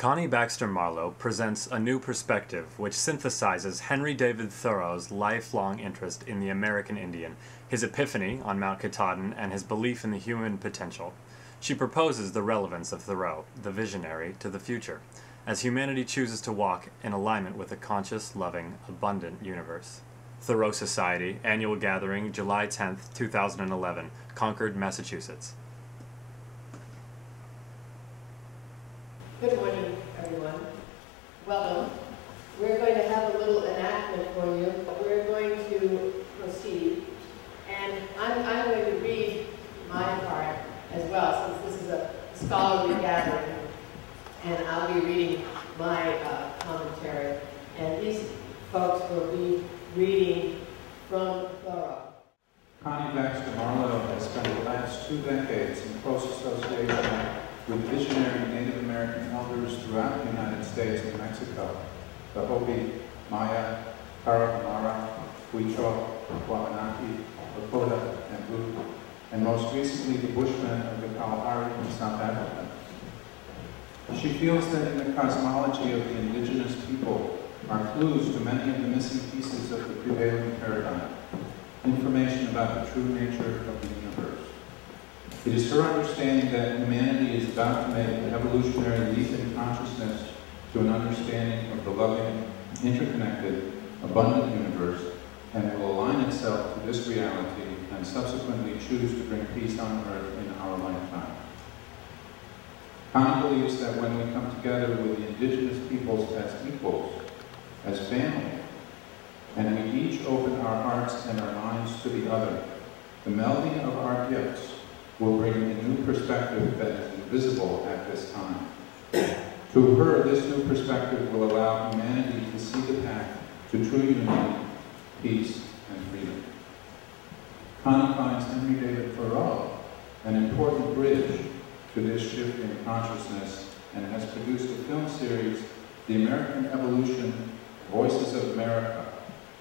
Connie Baxter Marlow presents a new perspective which synthesizes Henry David Thoreau's lifelong interest in the American Indian, his epiphany on Mount Katahdin, and his belief in the human potential. She proposes the relevance of Thoreau, the visionary, to the future, as humanity chooses to walk in alignment with a conscious, loving, abundant universe. Thoreau Society, Annual Gathering, July 10th, 2011, Concord, Massachusetts. Good morning, everyone. Welcome. We're going to have a little enactment for you. We're going to proceed, and I'm going to read my part as well, since this is a scholarly gathering, and I'll be reading my commentary, and these folks will be reading from Thoreau. Connie Baxter Marlow has spent the last 2 decades in close association with visionary Native American elders throughout the United States and Mexico, the Hopi, Maya, Tarahumara, Huichol, Wabanaki, Lakota, and Ute, and most recently the Bushmen of the Kalahari in South Africa. She feels that in the cosmology of the indigenous people are clues to many of the missing pieces of the prevailing paradigm, information about the true nature of the universe. It is her understanding that humanity is about to make an evolutionary leap in consciousness to an understanding of the loving, interconnected, abundant universe, and will align itself to this reality and subsequently choose to bring peace on earth in our lifetime. Connie believes that when we come together with the indigenous peoples as equals, as family, and we each open our hearts and our minds to the other, the melding of our gifts will bring a new perspective that is invisible at this time. To her, this new perspective will allow humanity to see the path to true unity, peace, and freedom. Connie finds Henry David Thoreau an important bridge to this shift in consciousness and has produced a film series, The American Evolution, Voices of America,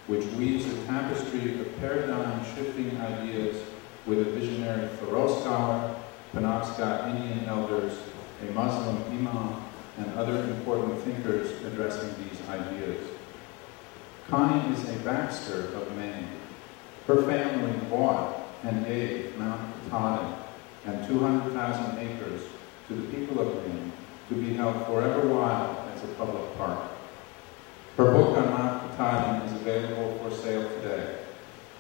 which weaves a tapestry of paradigm-shifting ideas with a visionary Thoreau scholar, Penobscot Indian elders, a Muslim imam, and other important thinkers addressing these ideas. Connie is a Baxter of Maine. Her family bought and gave Mount Katahdin and 200,000 acres to the people of Maine to be held forever wild as a public park. Her book on Mount Katahdin is available for sale today.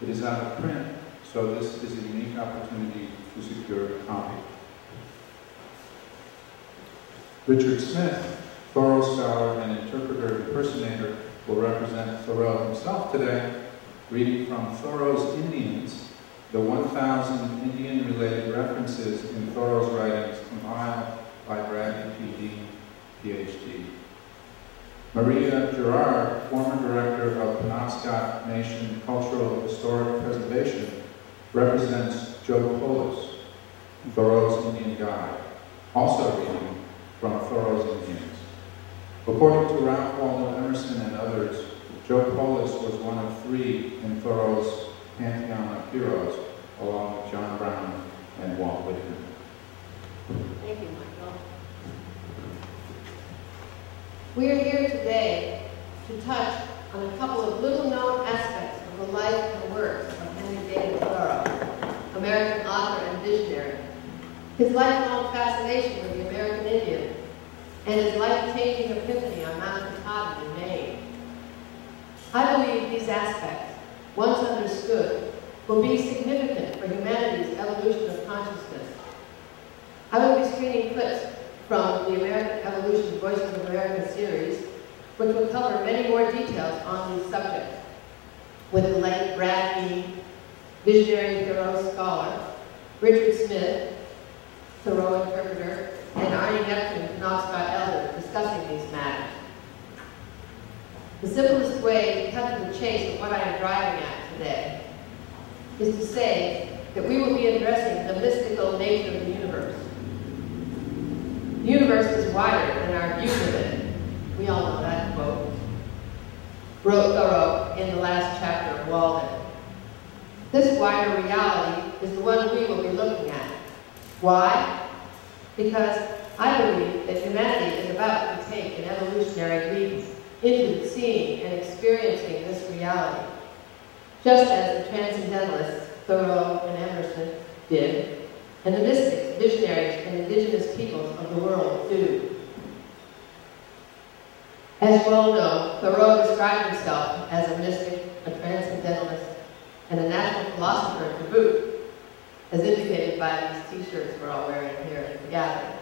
It is out of print, so this is a unique opportunity to secure a copy. Richard Smith, Thoreau scholar and interpreter impersonator, will represent Thoreau himself today, reading from Thoreau's Indians, the 1,000 Indian-related references in Thoreau's writings compiled by Bradley P. Dean, Ph.D. Maria Gerard, former director of Penobscot Nation Cultural Historic Preservation, represents Joe Polis, Thoreau's Indian guide, also reading from Thoreau's Indians. According to Ralph Waldo Emerson and others, Joe Polis was one of 3 in Thoreau's pantheon of heroes, along with John Brown and Walt Whitman. Thank you, Michael. We are here today to touch on a couple of little-known aspects of the life and works of Henry David Thoreau, American author and visionary, his lifelong fascination with the American Indian, and his life-changing epiphany on Mount Katahdin in Maine. I believe these aspects, once understood, will be significant for humanity's evolution of consciousness. I will be screening clips from the American Evolution Voices of America series, which will cover many more details on these subjects, with the late Bradley, visionary Thoreau scholar, Richard Smith, Thoreau interpreter, and Arnie Neptune, Penobscot elder, discussing these matters. The simplest way to cut to the chase of what I am driving at today is to say that we will be addressing the mystical nature of the universe. The universe is wider than our view of it. We all know that quote. Wrote Thoreau in the last chapter of Walden. This wider reality is the one we will be looking at. Why? Because I believe that humanity is about to evolutionary leap into seeing and experiencing this reality, just as the transcendentalists Thoreau and Emerson did, and the mystics, visionaries, and indigenous peoples of the world do. As well known, Thoreau described himself as a mystic, a transcendentalist, and a natural philosopher to boot, as indicated by these t-shirts we're all wearing here at the gathering.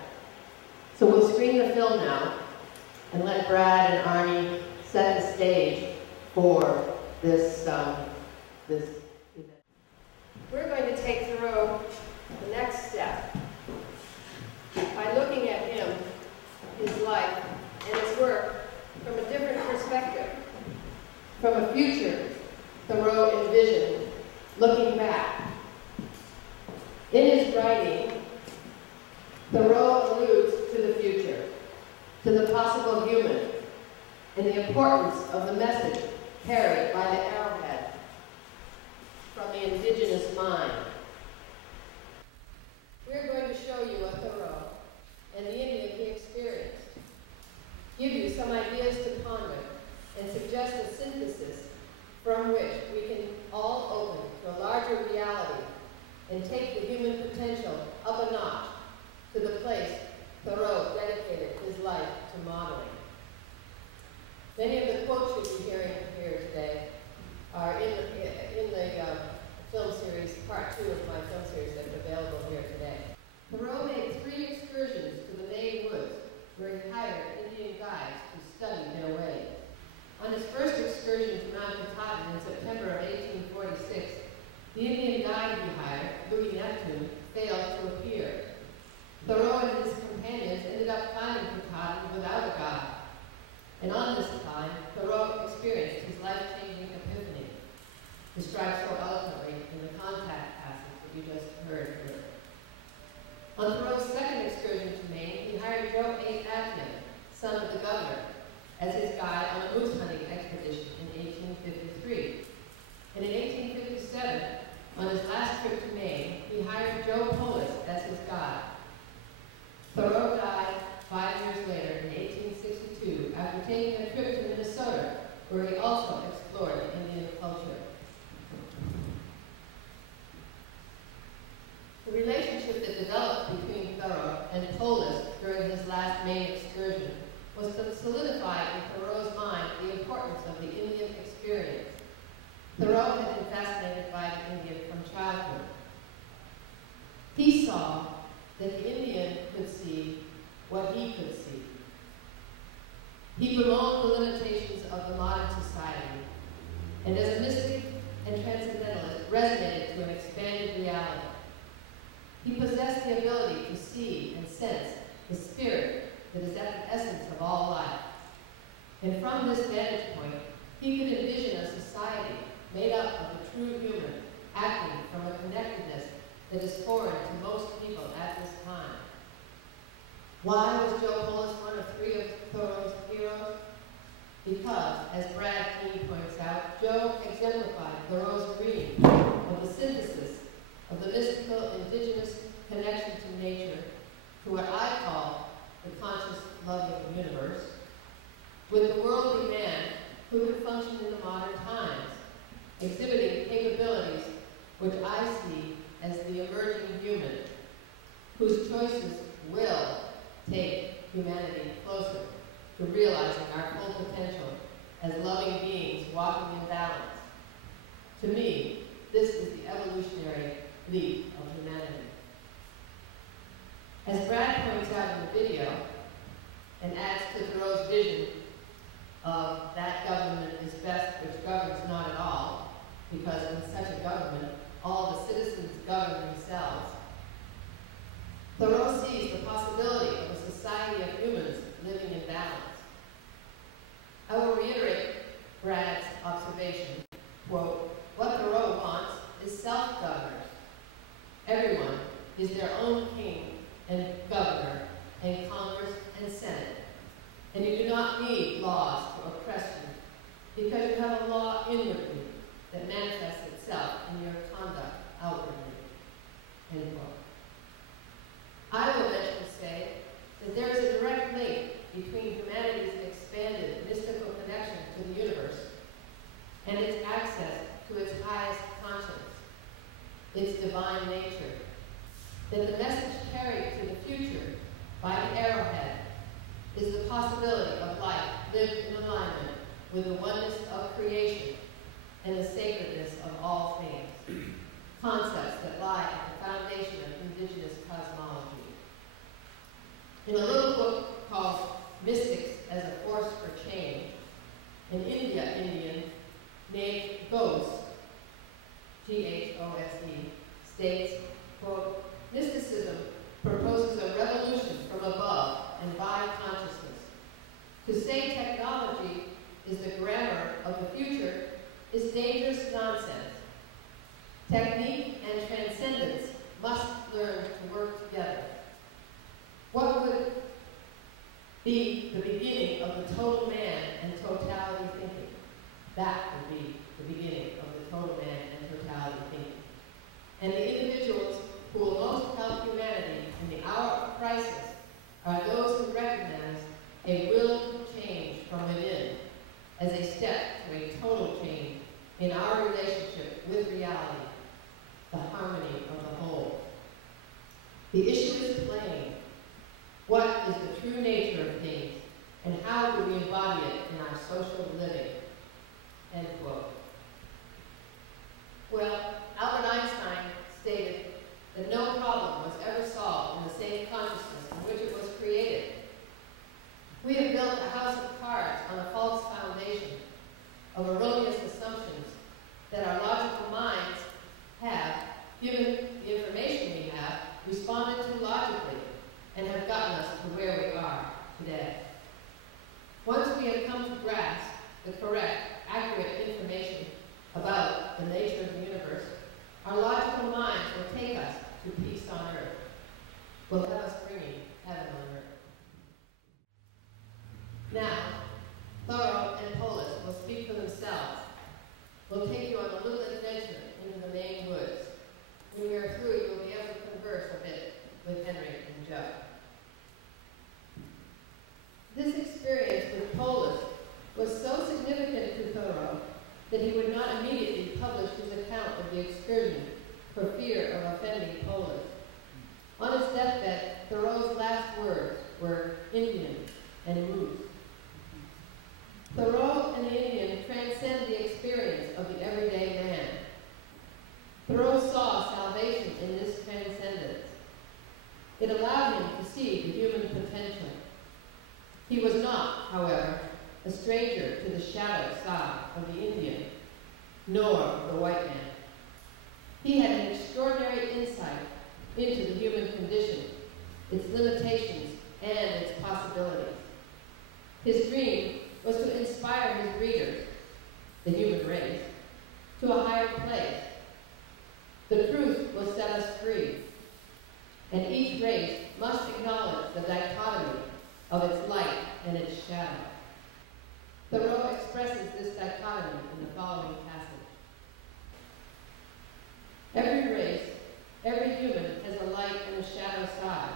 So we'll screen the film now and let Brad and Arnie set the stage for this event. We're going to take Thoreau the next step by looking at him, his life, and his work from a different perspective, from a future Thoreau envisioned, looking back. In his writing, Thoreau alludes to the future, to the possible human, and the importance of the message carried by the arrowhead from the indigenous mind. We're going to show you a Thoreau and the Indian he experienced, give you some ideas to ponder, and suggest a synthesis from which we can all open to a larger reality and take the human potential up a notch to the place Thoreau dedicated his life to modeling. Many of the quotes you'll be hearing here today are in the film series, part 2 of my film series that's available here today. Thoreau made 3 excursions to the Maine woods, where he hired Indian guides to study their ways. On his first excursion to Mount Katahdin in September of 1846, the Indian guide he hired, Louis Neptune, failed to appear. Thoreau and his companions ended up climbing Katahdin without a guide. And on this climb, Thoreau experienced his life-changing epiphany, described so eloquently in the contact passage that you just heard here. On Thoreau's second excursion to Maine, he hired Joe A. Atkin, son of the governor, as his guide on a moose hunting expedition in 1853. And in 1857, on his last trip to Maine, he hired Joe Polis as his guide. Thoreau died 5 years later in 1862 after taking a trip to Minnesota, where he also explored Indian culture. The relationship that developed between Thoreau and Polis during his last Maine excursion was to solidify in Thoreau's mind the importance of the Indian experience. Thoreau had been fascinated by the Indian from childhood. He saw that the Indian could see what he could see. He bemoaned the limitations of the modern society, and as a mystic and transcendentalist, resonated to an expanded reality. He possessed the ability to see and sense the spirit that is at the essence of all life. And from this vantage point, he could envision a society made up of the true human, acting from a connectedness that is foreign to most people at this time. Why was Joe Polis one of 3 of Thoreau's heroes? Because, as Brad Keene points out, Joe exemplified Thoreau's dream of the synthesis of the mystical indigenous connection to nature, to what I call the conscious loving universe, with the worldly man who could function in the modern times, exhibiting capabilities which I see as the emerging human, whose choices will take humanity closer to realizing our full potential as loving beings walking in balance. To me, this is the evolutionary leap of humanity. As Brad points out in the video, and adds to Thoreau's vision of that government is best which governs not at all, because in such a government, all the citizens govern themselves. Thoreau sees the possibility of a society of humans living in balance. I will reiterate Brad's observation, quote, what Thoreau wants is self-governors. Everyone is their own king and governor and Congress and Senate. And you do not need laws to oppress you, because you have a law inwardly that manifests itself in your conduct outwardly. End quote. I will eventually say that there is a direct link between humanity's that the message carried to the future by the arrowhead is the possibility of life lived in alignment with the oneness of creation and the sacredness of all things, concepts that lie at the foundation of indigenous cosmology. In a little book called Mystics as a Force for Change, an Indian named Ghost, G-H-O-S-E, states, quote, mysticism proposes a revolution from above and by consciousness. To say technology is the grammar of the future is dangerous nonsense. Technique and transcendence must learn to work together. What would be the beginning of the total man and totality thinking? That would be the beginning of the total man and totality thinking. And the individuals who will most help humanity in the hour of crisis are those who recognize a will to change from within as a step to a total change in our relationship with reality, the harmony of the whole. The issue is plain. What is the true nature of things, and how do we embody it in our social living? End quote. Well, Albert Einstein stated that no problem was ever solved in the same consciousness in which it was created. We have built a house of cards on a false foundation of erroneous assumptions that our logical minds have, given the information we have, responded to logically and have gotten us to where we are today. Once we have come to grasp the correct, accurate information about the nature of the universe, our logical minds will take us to peace on earth, will have us bringing heaven on earth. Now, Thoreau and Polis will speak for themselves. We'll take you on a little adventure into the Maine woods. When we are through, you will be able to converse a bit with Henry and Joe. This experience with Polis was so significant to Thoreau that he would not immediately publish his account of the excursion for fear of offending Polis. On his deathbed, Thoreau's last words were Indian and moose. Thoreau and the Indian transcend the experience of the everyday man. Thoreau saw salvation in this transcendence. It allowed him to see the human potential. He was not, however, a stranger to the shadow side of the Indian, nor the white man. He had an extraordinary insight into the human condition, its limitations, and its possibilities. His dream was to inspire his readers, the human race, to a higher place. The truth will set us free, and each race must acknowledge the dichotomy of its light and its shadow. Thoreau expresses this dichotomy in the following passage. Every race, every human has a light and a shadow side.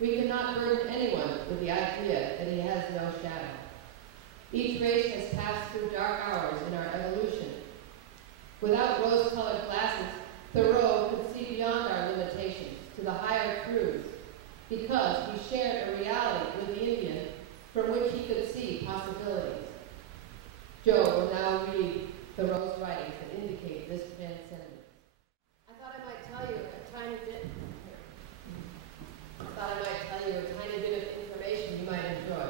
We cannot burden anyone with the idea that he has no shadow. Each race has passed through dark hours in our evolution. Without rose-colored glasses, Thoreau could see beyond our limitations to the higher truths, because he shared a reality with the Indian from which he could see possibilities. Joe will now read Thoreau's writings that indicate this transcendence. I thought I might tell you a tiny bit of information you might enjoy.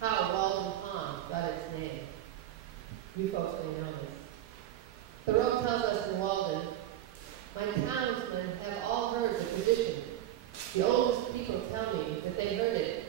How Walden Pond got its name. You folks may know this. Thoreau tells us in Walden, my townsmen have all heard the tradition. The oldest people tell me that they heard it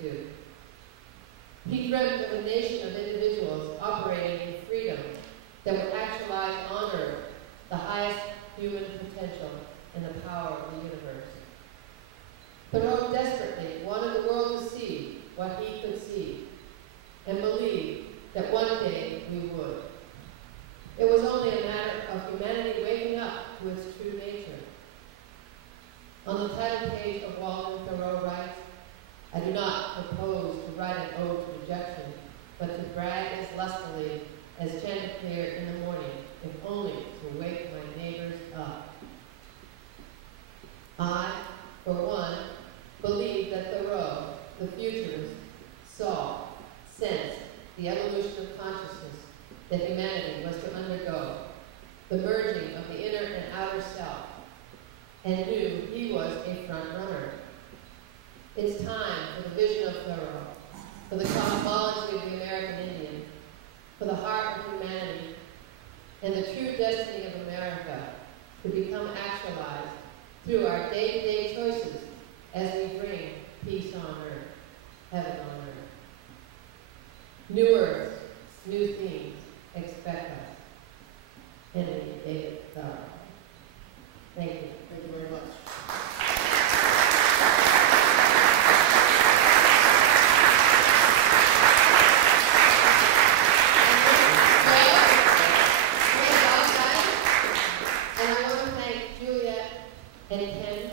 too. He dreamt of a nation of individuals operating in freedom that would actualize on Earth the highest human potential and the power of the universe. Thoreau desperately wanted the world to see what he could see and believe that one day we would. It was only a matter of humanity waking up to its true nature. On the title page of Walden, Thoreau writes, "I do not propose to write an ode to rejection, but to brag as lustily as chanticleer in the morning, if only to wake my neighbors up." I, for one, believe that Thoreau, the futurist, saw, sensed the evolution of consciousness that humanity was to undergo, the merging of the inner and outer self, and knew he was a front runner. It's time for the vision of Thoreau, for the cosmology of the American Indian, for the heart of humanity, and the true destiny of America to become actualized through our day-to-day choices as we bring peace on earth, heaven on earth. New earth, new themes, expect us. Henry David Thoreau. Thank you. Thank you very much. And I want to thank Juliet and Ken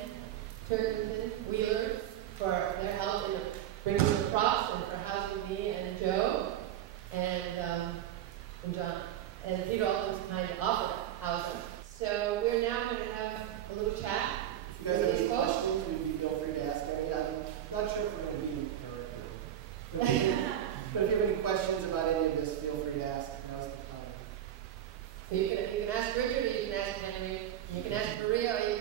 Turkington Wheeler for their help in bringing the props and for housing me and Joe and John and Peter Alton's kind offer housing. So we're now going to have a little chat. If you guys have any questions, you feel free to ask any. I'm not sure if we're going to be in character. But if you have any questions about any of this, feel free to ask. Now's the time. So you can ask Richard, or you can ask Henry, you can ask Maria, or you